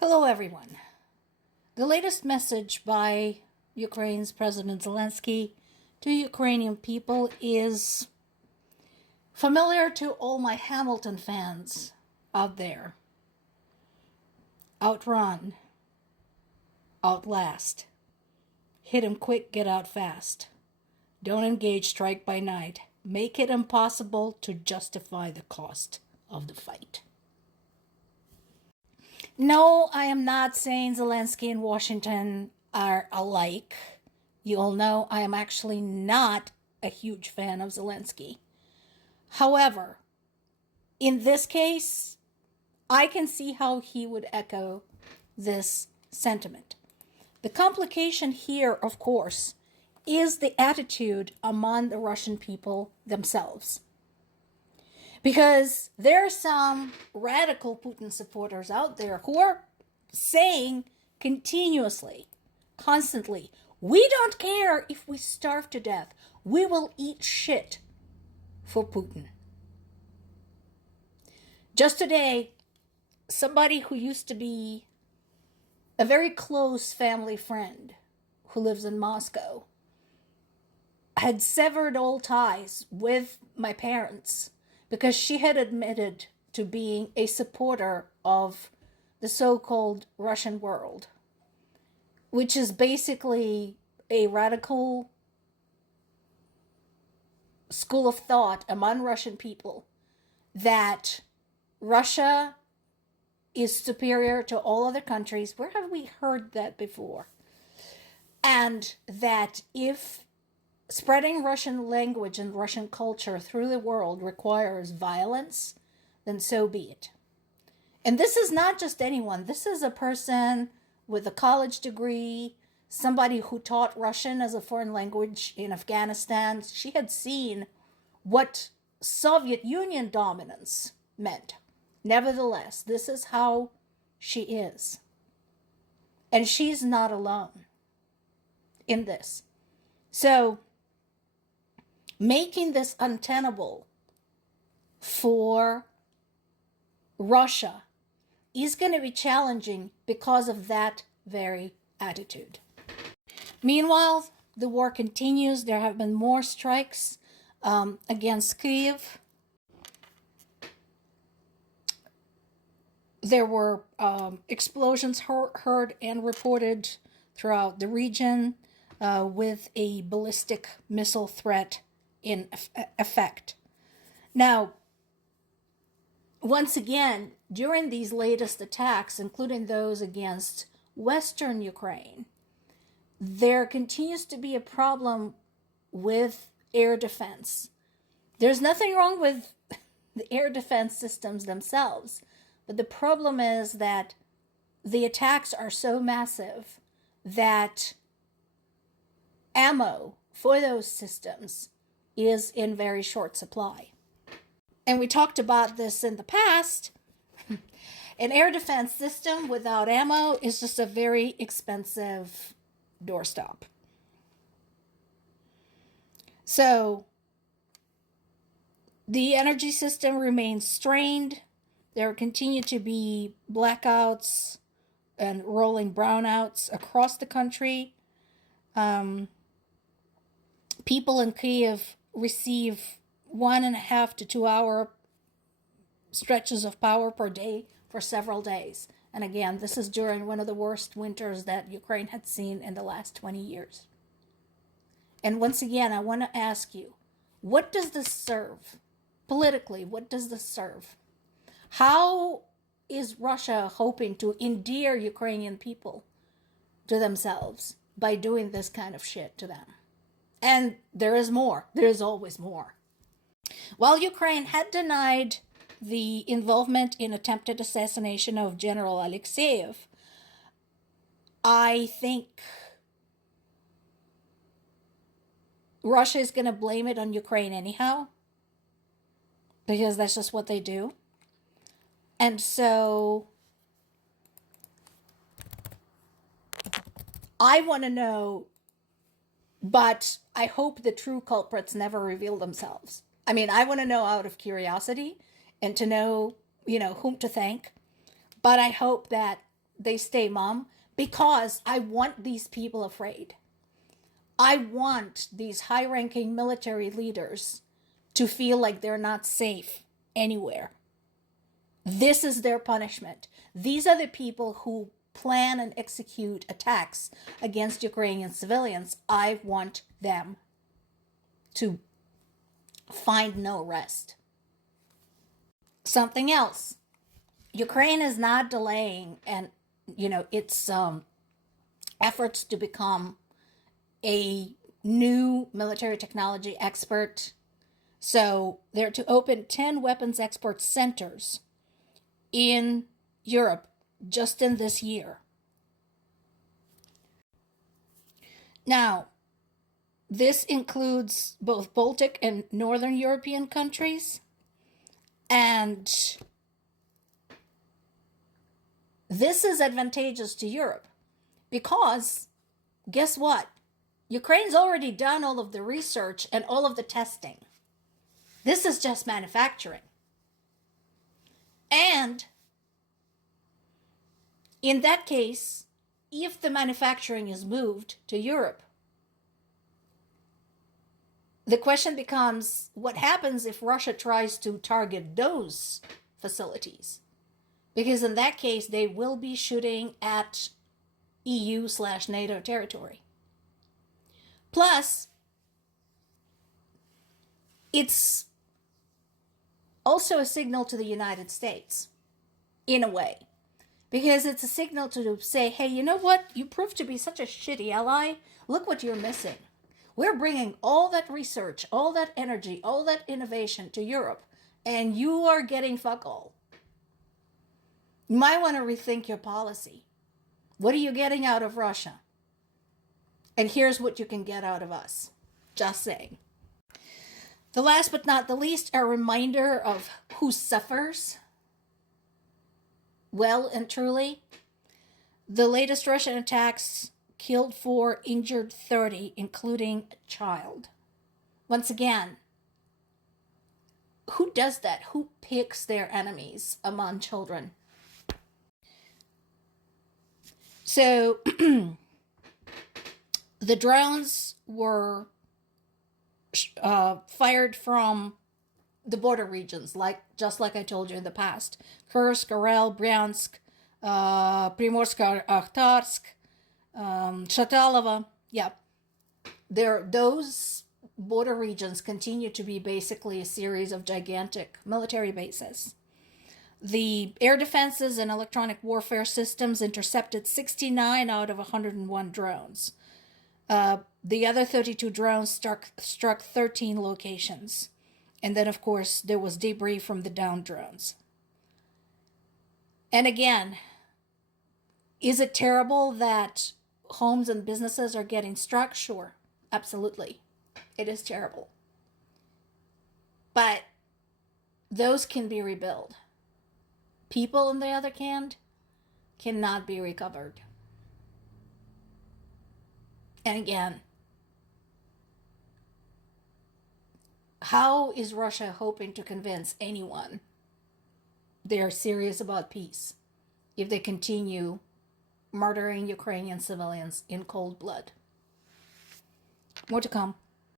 Hello, everyone. The latest message by Ukraine's President Zelensky to Ukrainian people is familiar to all my Hamilton fans out there. Outrun, outlast, hit 'em quick, get out fast. Don't engage, strike by night. Make it impossible to justify the cost of the fight. No, I am not saying Zelensky and Washington are alike. You all know I am actually not a huge fan of Zelensky. However, in this case, I can see how he would echo this sentiment. The complication here, of course, is the attitude among the Russian people themselves. Because there are some radical Putin supporters out there who are saying continuously, constantly, we don't care if we starve to death. We will eat shit for Putin. Just today, somebody who used to be a very close family friend who lives in Moscow had severed all ties with my parents because she had admitted to being a supporter of the so-called Russian world, which is basically a radical school of thought among Russian people that Russia is superior to all other countries. Where have we heard that before? And that if spreading Russian language and Russian culture through the world requires violence, then so be it. And this is not just anyone. This is a person with a college degree, somebody who taught Russian as a foreign language in Afghanistan. She had seen what Soviet Union dominance meant. Nevertheless, this is how she is. And she's not alone in this. So, making this untenable for Russia is going to be challenging because of that very attitude. Meanwhile, the war continues. There have been more strikes against Kyiv. There were explosions heard and reported throughout the region with a ballistic missile threat in effect. Now, once again, during these latest attacks, including those against Western Ukraine, there continues to be a problem with air defense. There's nothing wrong with the air defense systems themselves, but the problem is that the attacks are so massive that ammo for those systems is in very short supply. And we talked about this in the past. An air defense system without ammo is just a very expensive doorstop. So the energy system remains strained. There continue to be blackouts and rolling brownouts across the country. People in Kyiv receive 1.5 to 2 hour stretches of power per day for several days. And again, this is during one of the worst winters that Ukraine had seen in the last 20 years. And once again, I want to ask you, what does this serve? Politically, what does this serve? How is Russia hoping to endear Ukrainian people to themselves by doing this kind of shit to them? And there is more. There is always more. While Ukraine had denied the involvement in attempted assassination of General Alexeyev, I think Russia is going to blame it on Ukraine anyhow, because that's just what they do. And so I want to know, but I hope the true culprits never reveal themselves. I mean, I want to know out of curiosity and to know, whom to thank. But I hope that they stay mum? Because I want these people afraid. I want these high ranking military leaders to feel like they're not safe anywhere. This is their punishment. These are the people who plan and execute attacks against Ukrainian civilians. I want them to find no rest. Something else. Ukraine is not delaying its efforts to become a new military technology expert. So they're to open 10 weapons export centers in Europe just in this year. Now, this includes both Baltic and Northern European countries, and this is advantageous to Europe because guess what? Ukraine's already done all of the research and all of the testing. This is just manufacturing. And in that case, if the manufacturing is moved to Europe, the question becomes, what happens if Russia tries to target those facilities? Because in that case, they will be shooting at EU/NATO territory. Plus, it's also a signal to the United States, in a way. Because it's a signal to say, hey, you know what? You proved to be such a shitty ally. Look what you're missing. We're bringing all that research, all that energy, all that innovation to Europe, and you are getting fuck all. You might want to rethink your policy. What are you getting out of Russia? And here's what you can get out of us. Just saying. The last but not the least, a reminder of who suffers. Well and truly, the latest Russian attacks killed 4, injured 30, including a child. Once again, who does that? Who picks their enemies among children? So, the drones were fired from the border regions, just like I told you in the past. Kursk, Orel, Bryansk, Primorsko-Akhtarsk, Shatalova. Yeah. Those border regions continue to be basically a series of gigantic military bases. The air defenses and electronic warfare systems intercepted 69 out of 101 drones. The other 32 drones struck 13 locations. And then, of course, there was debris from the downed drones. And again, is it terrible that homes and businesses are getting struck? Sure, absolutely. It is terrible. But those can be rebuilt. People, on the other hand, cannot be recovered. And again, how is Russia hoping to convince anyone they are serious about peace if they continue murdering Ukrainian civilians in cold blood? More to come.